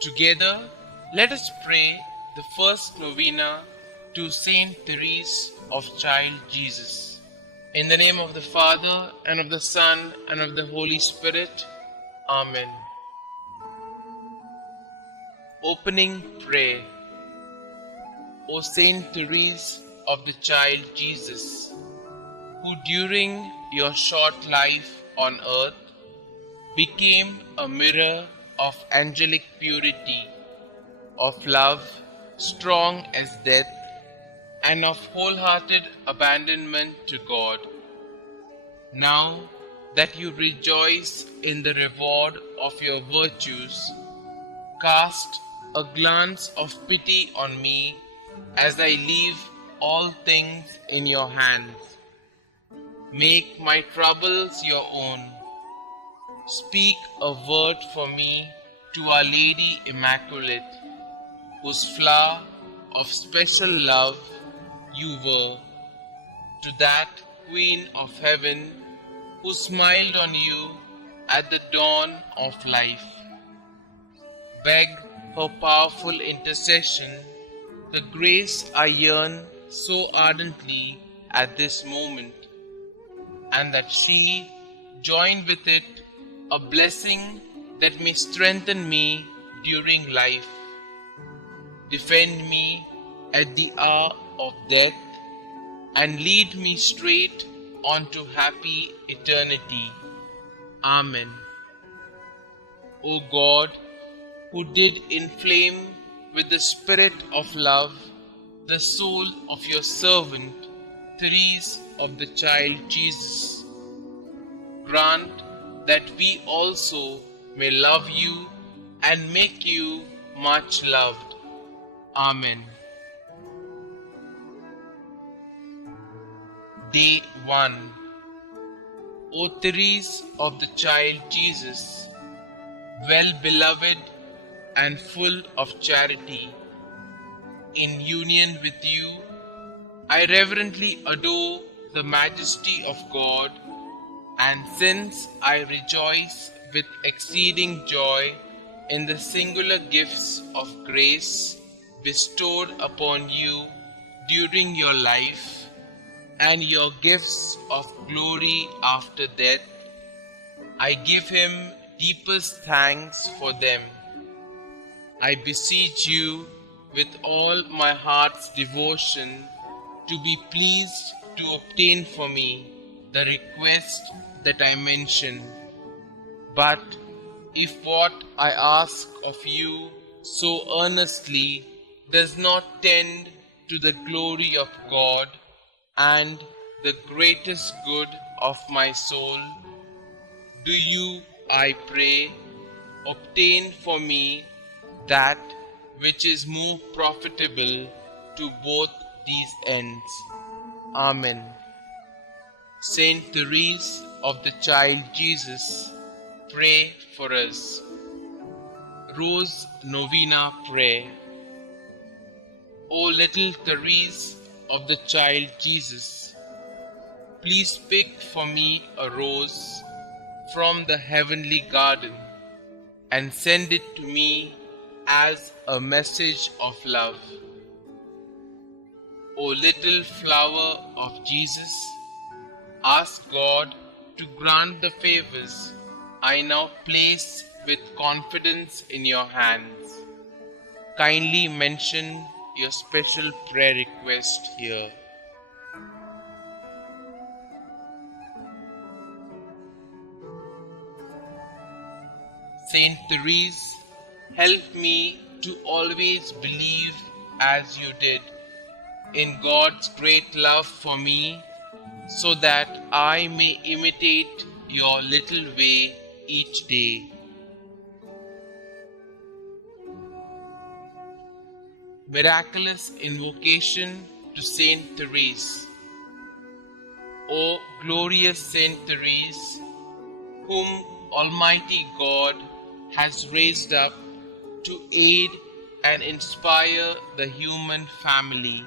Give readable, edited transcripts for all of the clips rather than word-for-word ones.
Together, let us pray the first novena to Saint Therese of Child Jesus. In the name of the Father, and of the Son, and of the Holy Spirit. Amen. Opening Prayer. O Saint Therese of the Child Jesus, who during your short life on earth became a mirror of angelic purity, of love strong as death, and of wholehearted abandonment to God. Now that you rejoice in the reward of your virtues, cast a glance of pity on me as I leave all things in your hands. Make my troubles your own. Speak a word for me to Our Lady Immaculate, whose flower of special love you were, to that Queen of Heaven who smiled on you at the dawn of life. Beg her powerful intercession, the grace I yearn so ardently at this moment, and that she join with it a blessing that may strengthen me during life, defend me at the hour of death, and lead me straight onto happy eternity. Amen. O God, who did inflame with the spirit of love the soul of your servant, Therese of the Child Jesus, grant that we also may love you and make you much loved. Amen. Day 1. O Therese of the Child Jesus, well beloved and full of charity, in union with you, I reverently adore the majesty of God, and since I rejoice with exceeding joy in the singular gifts of grace bestowed upon you during your life, and your gifts of glory after death, I give him deepest thanks for them. I beseech you with all my heart's devotion to be pleased to obtain for me the request that I mention. But if what I ask of you so earnestly does not tend to the glory of God and the greatest good of my soul, do you, I pray, obtain for me that which is more profitable to both these ends. Amen. Saint Therese of the Child Jesus, pray for us. Rose Novena Prayer. O little Therese of the Child Jesus, please pick for me a rose from the heavenly garden and send it to me as a message of love. O little flower of Jesus, ask God to grant the favors I now place with confidence in your hands. Kindly mention your special prayer request here. Saint Therese, help me to always believe as you did in God's great love for me, so that I may imitate your little way each day. Miraculous invocation to Saint Therese. O glorious Saint Therese, whom Almighty God has raised up to aid and inspire the human family,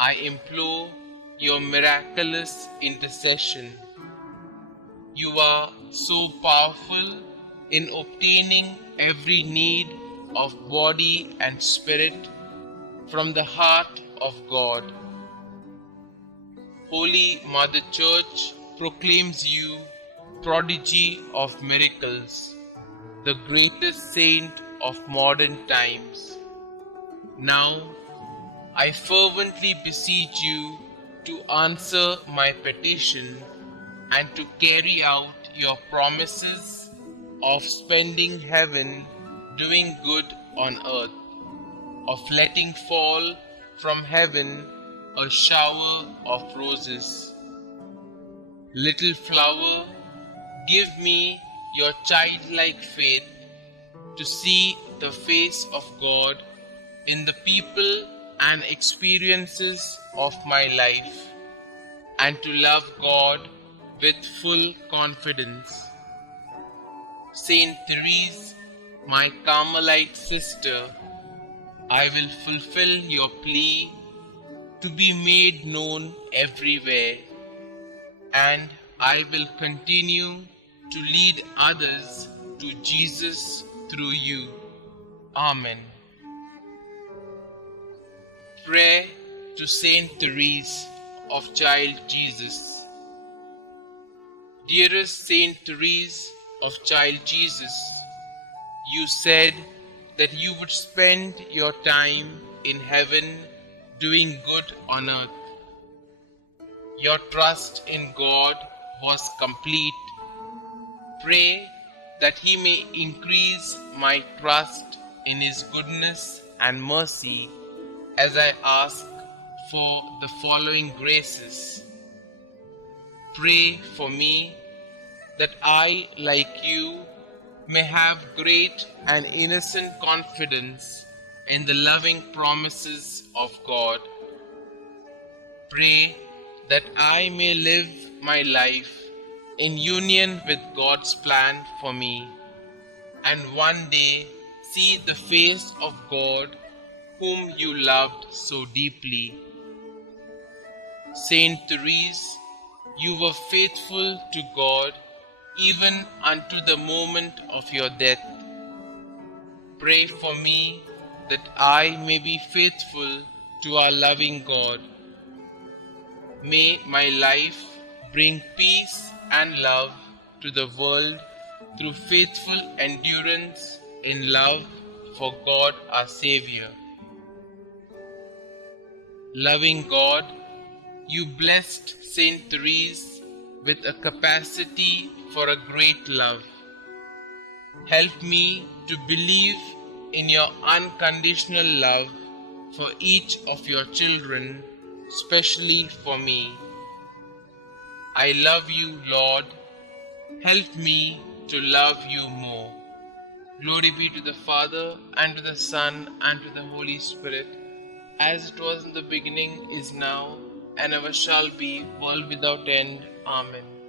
I implore your miraculous intercession. You are so powerful in obtaining every need of body and spirit from the heart of God. Holy Mother Church proclaims you prodigy of miracles, the greatest saint of modern times. Now, I fervently beseech you to answer my petition and to carry out your promises of spending heaven doing good on earth, of letting fall from heaven a shower of roses. Little flower, give me your childlike faith to see the face of God in the people and experiences of my life, and to love God with full confidence. Saint Therese, my Carmelite sister, I will fulfill your plea to be made known everywhere, and I will continue to lead others to Jesus through you. Amen. Prayer to Saint Therese of Child Jesus. Dearest Saint Therese of Child Jesus, you said that you would spend your time in heaven doing good on earth. Your trust in God was complete. Pray that He may increase my trust in His goodness and mercy as I ask for the following graces. Pray for me that I, like you, may have great and innocent confidence in the loving promises of God. Pray that I may live my life in union with God's plan for me, and one day see the face of God whom you loved so deeply. Saint Therese, you were faithful to God even unto the moment of your death. Pray for me that I may be faithful to our loving God. May my life bring peace and love to the world through faithful endurance in love for God our Savior. Loving God, you blessed Saint Therese with a capacity for a great love. Help me to believe in your unconditional love for each of your children, especially for me. I love you, Lord. Help me to love you more. Glory be to the Father, and to the Son, and to the Holy Spirit, as it was in the beginning, is now, and ever shall be, world without end. Amen.